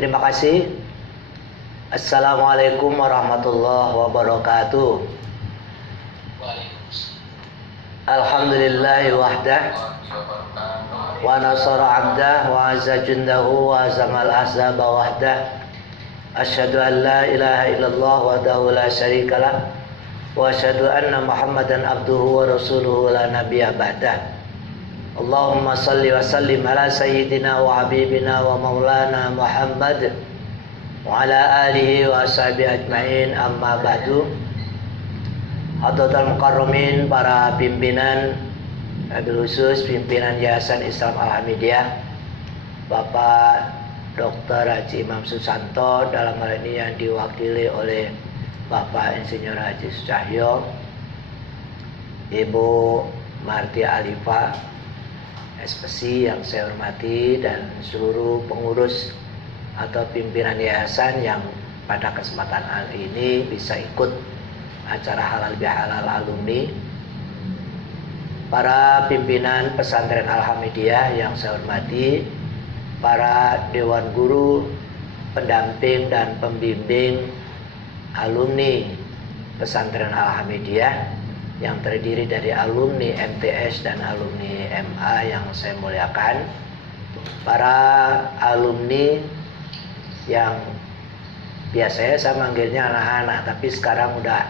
Terima kasih. Assalamualaikum warahmatullahi wabarakatuh. Alhamdulillahi wahdah wa nasara abdah wa azza jundahu wa azamal ahzaba wahdah. Asyhadu an la ilaha illallah wahdahu la syarikalah wa asyhadu anna Muhammadan abduhu wa rasuluhu la nabiyya ba'dah. Allahumma salli wa sallim ala sayyidina wa habibina wa maulana Muhammad wa ala alihi wa ashabihi ajma'in, amma ba'du. Hadratul mukarramin, para pimpinan, wabil khusus pimpinan Yayasan Islam Al-Hamidiyah, Bapak Dr. Haji Imam Susanto, dalam hal ini yang diwakili oleh Bapak Insinyur Haji Sucahyo, Ibu Marti Alifa SPC yang saya hormati, dan seluruh pengurus atau pimpinan yayasan yang pada kesempatan ini bisa ikut acara halal bihalal alumni, para pimpinan pesantren Al-Hamidiyah yang saya hormati, para dewan guru, pendamping dan pembimbing alumni pesantren Al-Hamidiyah yang terdiri dari alumni MTS dan alumni MA yang saya muliakan, para alumni yang biasanya saya manggilnya anak-anak, tapi sekarang udah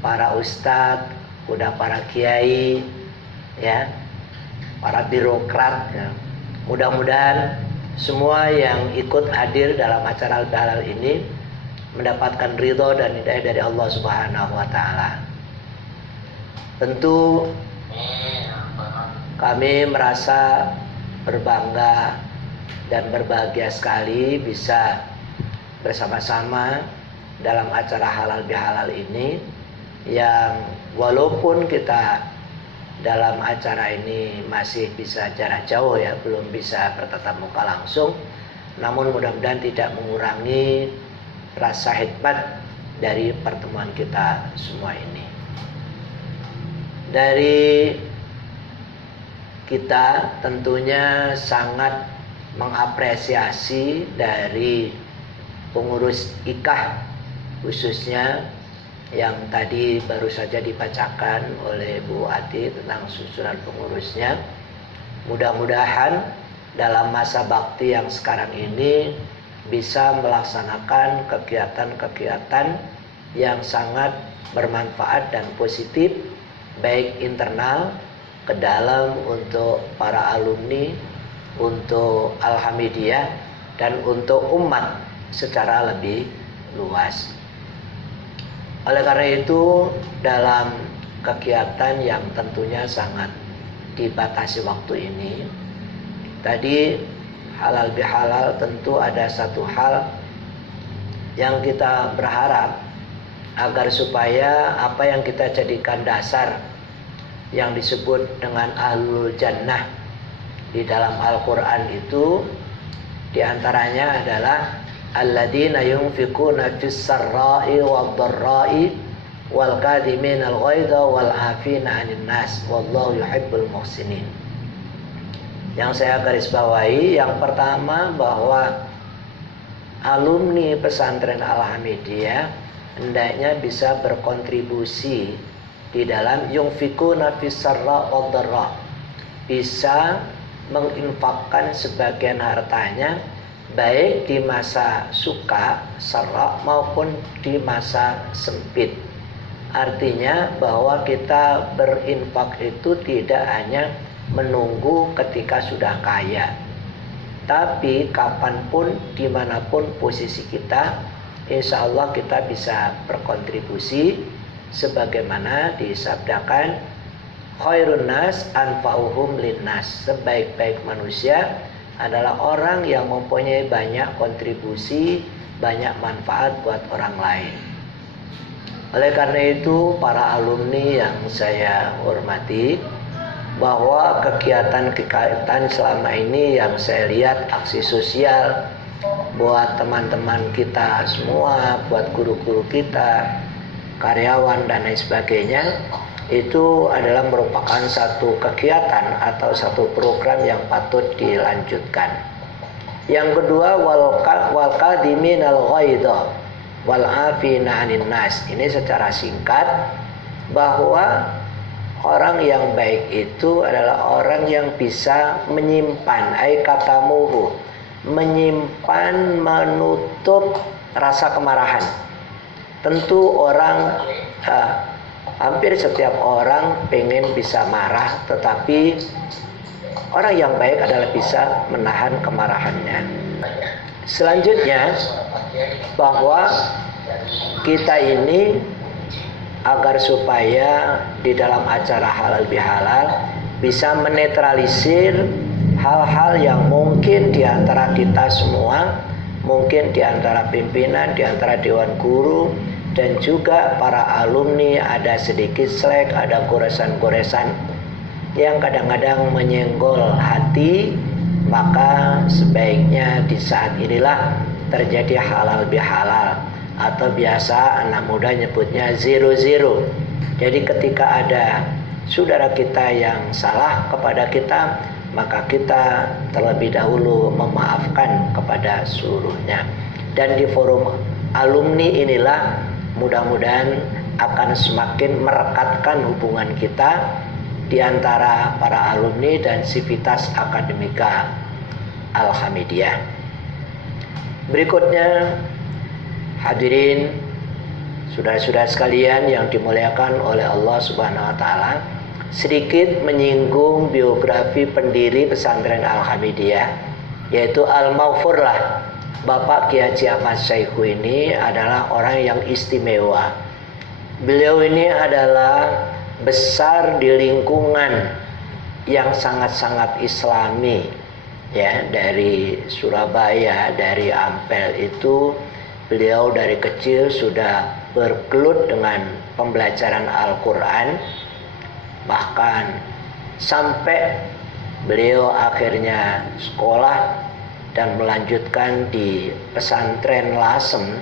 para ustadz, udah para kiai, ya, para birokrat, ya. Mudah-mudahan semua yang ikut hadir dalam acara halal ini mendapatkan ridho dan hidayah dari Allah Subhanahu wa Ta'ala. Tentu kami merasa berbangga dan berbahagia sekali bisa bersama-sama dalam acara halal bihalal ini, yang walaupun kita dalam acara ini masih bisa jarak jauh, ya, belum bisa bertatap muka langsung, namun mudah-mudahan tidak mengurangi rasa hikmat dari pertemuan kita semua ini. Dari kita tentunya sangat mengapresiasi dari pengurus IKAH khususnya yang tadi baru saja dibacakan oleh Bu Ati tentang susunan pengurusnya. Mudah-mudahan dalam masa bakti yang sekarang ini bisa melaksanakan kegiatan-kegiatan yang sangat bermanfaat dan positif, baik internal ke dalam untuk para alumni, untuk Al-Hamidiyah, dan untuk umat secara lebih luas. Oleh karena itu, dalam kegiatan yang tentunya sangat dibatasi waktu ini, tadi halal bihalal, tentu ada satu hal yang kita berharap agar supaya apa yang kita jadikan dasar yang disebut dengan ahlul jannah di dalam Al-Quran itu, diantaranya adalah alladzina yunfikuna fis sarra'i wad dharra'i wal kadhiminal ghaidha wal 'afina 'anil nas wallahu yuhibbul muhsinin. Yang saya garis bawahi, yang pertama, bahwa alumni pesantren Al-Hamidiyah hendaknya bisa berkontribusi di dalam yunfikuna fis sarra' wad dharra', bisa menginfakkan sebagian hartanya baik di masa suka sarra maupun di masa sempit. Artinya bahwa kita berinfak itu tidak hanya menunggu ketika sudah kaya, tapi kapanpun, dimanapun posisi kita, insya Allah kita bisa berkontribusi sebagaimana disabdakan khairun nas anfa'uhum linnas, sebaik-baik manusia adalah orang yang mempunyai banyak kontribusi, banyak manfaat buat orang lain. Oleh karena itu, para alumni yang saya hormati, bahwa kegiatan-kegiatan selama ini yang saya lihat, aksi sosial buat teman-teman kita semua, buat guru-guru kita, karyawan dan lain sebagainya, itu adalah merupakan satu kegiatan atau satu program yang patut dilanjutkan. Yang kedua, wal qadiminal ghaidha wal afina 'anil nas. Ini secara singkat bahwa orang yang baik itu adalah orang yang bisa menyimpan, katamuhu, menyimpan, menutup rasa kemarahan. Tentu orang, hampir setiap orang pengen bisa marah, tetapi orang yang baik adalah bisa menahan kemarahannya. Selanjutnya, bahwa kita ini agar supaya di dalam acara halal bihalal bisa menetralisir hal-hal yang mungkin di antara kita semua, mungkin di antara pimpinan, di antara dewan guru, dan juga para alumni ada sedikit selek, ada goresan-goresan yang kadang-kadang menyenggol hati. Maka sebaiknya di saat inilah terjadi halal bihalal, atau biasa anak muda nyebutnya 0-0. Jadi ketika ada saudara kita yang salah kepada kita, maka kita terlebih dahulu memaafkan kepada seluruhnya. Dan di forum alumni inilah mudah-mudahan akan semakin merekatkan hubungan kita di antara para alumni dan Sivitas Akademika Al-Hamidiyah. Berikutnya, hadirin saudara-saudara sekalian yang dimuliakan oleh Allah Subhanahu wa taala, sedikit menyinggung biografi pendiri pesantren Al-Hamidiyah, yaitu Al-Maghfurlah. Bapak Kiai Haji Ahmad Syaikhu ini adalah orang yang istimewa. Beliau ini adalah besar di lingkungan yang sangat-sangat islami, ya, dari Surabaya, dari Ampel itu beliau dari kecil sudah bergelut dengan pembelajaran Al-Quran, bahkan sampai beliau akhirnya sekolah dan melanjutkan di pesantren Lasem,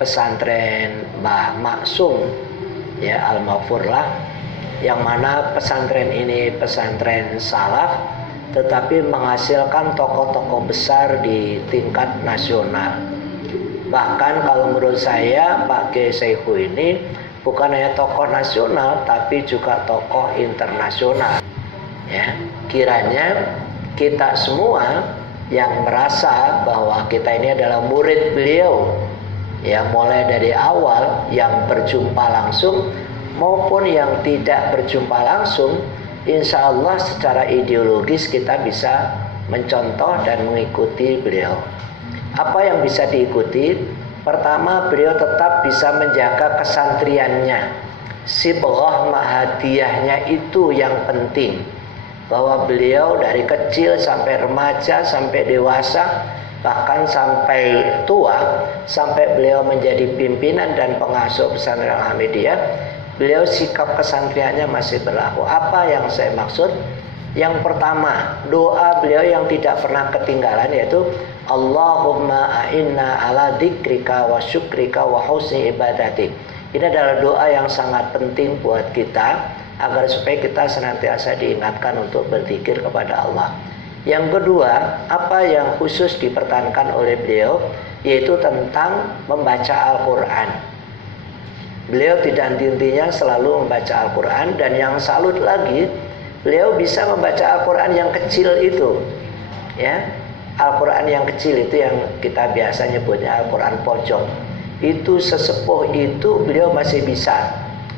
pesantren Mbah Maksum, ya, Al-Maghfurlah, yang mana pesantren ini pesantren salaf, tetapi menghasilkan tokoh-tokoh besar di tingkat nasional. Bahkan kalau menurut saya Pak Kiai Syaikhu ini bukan hanya tokoh nasional, tapi juga tokoh internasional. Ya, kiranya kita semua yang merasa bahwa kita ini adalah murid beliau, ya, mulai dari awal yang berjumpa langsung maupun yang tidak berjumpa langsung, insya Allah secara ideologis kita bisa mencontoh dan mengikuti beliau. Apa yang bisa diikuti? Pertama, beliau tetap bisa menjaga kesantriannya. Sibghah mahadiyahnya itu yang penting. Bahwa beliau dari kecil sampai remaja, sampai dewasa, bahkan sampai tua, sampai beliau menjadi pimpinan dan pengasuh pesantren Al-Hamidiyah, beliau sikap kesantriannya masih berlaku. Apa yang saya maksud? Yang pertama, doa beliau yang tidak pernah ketinggalan, yaitu Allahumma a'inna ala dzikrika wa syukrika wa husni ibadatik. Ini adalah doa yang sangat penting buat kita, agar supaya kita senantiasa diingatkan untuk berzikir kepada Allah. Yang kedua, apa yang khusus dipertahankan oleh beliau, yaitu tentang membaca Al-Quran. Beliau tidak henti-hentinya selalu membaca Al-Quran, dan yang salut lagi, beliau bisa membaca Al-Quran yang kecil itu, ya, Al-Quran yang kecil itu yang kita biasa nyebutnya Al-Quran pojok. Itu sesepuh itu beliau masih bisa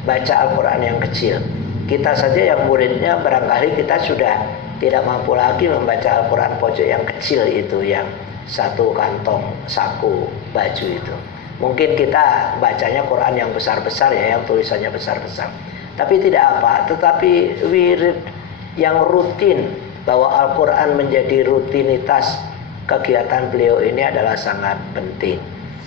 baca Al-Quran yang kecil. Kita saja yang muridnya barangkali kita sudah tidak mampu lagi membaca Al-Quran pojok yang kecil itu, yang satu kantong saku baju itu. Mungkin kita bacanya Quran yang besar-besar, ya, yang tulisannya besar-besar. Tapi tidak apa, tetapi wirid yang rutin, bahwa Al-Quran menjadi rutinitas kegiatan beliau ini adalah sangat penting.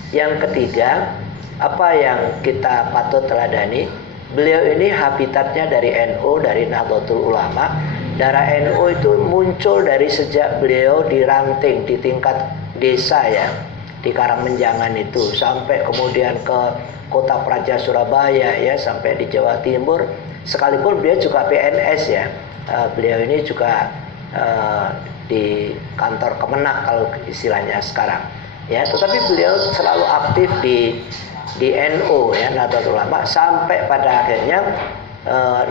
Yang ketiga, apa yang kita patut teladani, beliau ini habitatnya dari NU, dari Nahdlatul Ulama. Darah NU itu muncul dari sejak beliau diranting di tingkat desa, ya, di Karangmenjangan itu, sampai kemudian ke Kota Praja Surabaya, ya, sampai di Jawa Timur. Sekalipun beliau juga PNS, ya, beliau ini juga di kantor Kemenak kalau istilahnya sekarang. Ya, tetapi beliau selalu aktif di NU ya, Nahdlatul Ulama, sampai pada akhirnya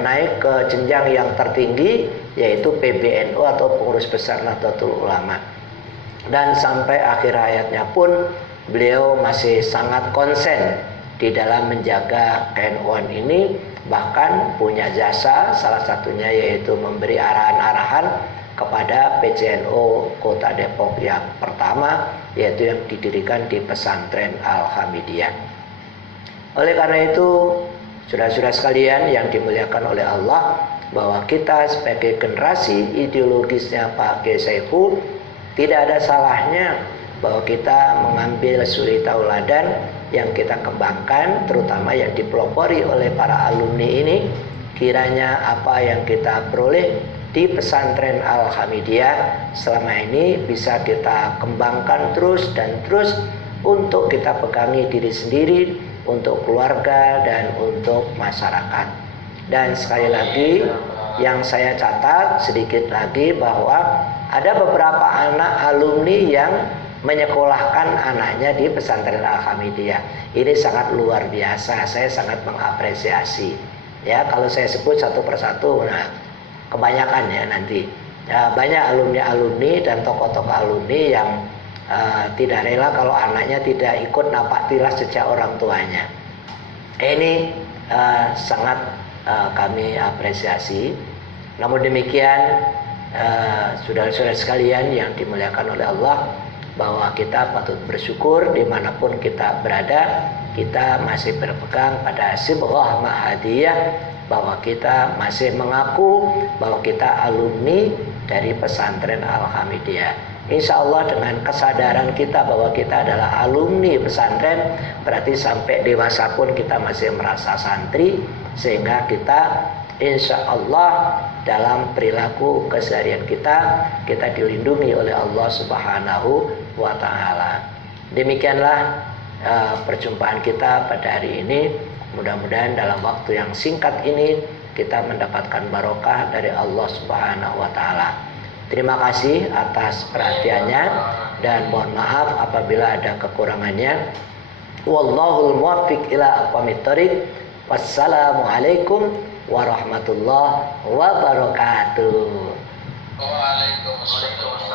naik ke jenjang yang tertinggi yaitu PBNU atau Pengurus Besar Nahdlatul Ulama. Dan sampai akhir hayatnya pun beliau masih sangat konsen di dalam menjaga KNU-an ini, bahkan punya jasa salah satunya yaitu memberi arahan-arahan kepada PCNU Kota Depok yang pertama, yaitu yang didirikan di Pesantren Al-Hamidiyah. Oleh karena itu, saudara-saudara sekalian yang dimuliakan oleh Allah, bahwa kita sebagai generasi ideologisnya Pak Kiai Saiful, tidak ada salahnya bahwa kita mengambil suri tauladan yang kita kembangkan, terutama yang dipelopori oleh para alumni ini. Kiranya apa yang kita peroleh di Pesantren Al-Hamidiyah selama ini bisa kita kembangkan terus dan terus untuk kita pegangi diri sendiri, untuk keluarga dan untuk masyarakat. Dan sekali lagi yang saya catat sedikit lagi bahwa ada beberapa anak alumni yang menyekolahkan anaknya di Pesantren Al-Hamidiyah. Ini sangat luar biasa, saya sangat mengapresiasi. Ya, kalau saya sebut satu persatu, nah kebanyakan ya nanti. Ya, banyak alumni-alumni dan tokoh-tokoh alumni yang tidak rela kalau anaknya tidak ikut napak tilas jejak orang tuanya. Ini sangat kami apresiasi. Namun demikian, saudara-saudara sekalian yang dimuliakan oleh Allah, bahwa kita patut bersyukur dimanapun kita berada, kita masih berpegang pada Sibghah Mahadiyah, bahwa kita masih mengaku bahwa kita alumni dari Pesantren Al-Hamidiyah. Insya Allah dengan kesadaran kita bahwa kita adalah alumni pesantren, berarti sampai dewasa pun kita masih merasa santri, sehingga kita insya Allah dalam perilaku keseharian kita dilindungi oleh Allah Subhanahu wa Ta'ala. Demikianlah perjumpaan kita pada hari ini. Mudah-mudahan dalam waktu yang singkat ini kita mendapatkan barokah dari Allah Subhanahu wa Ta'ala. Terima kasih atas perhatiannya dan mohon maaf apabila ada kekurangannya. Wallahul muwaffiq ila aqwamit thoriq. Wassalamualaikum warahmatullahi wabarakatuh. Waalaikumsalam.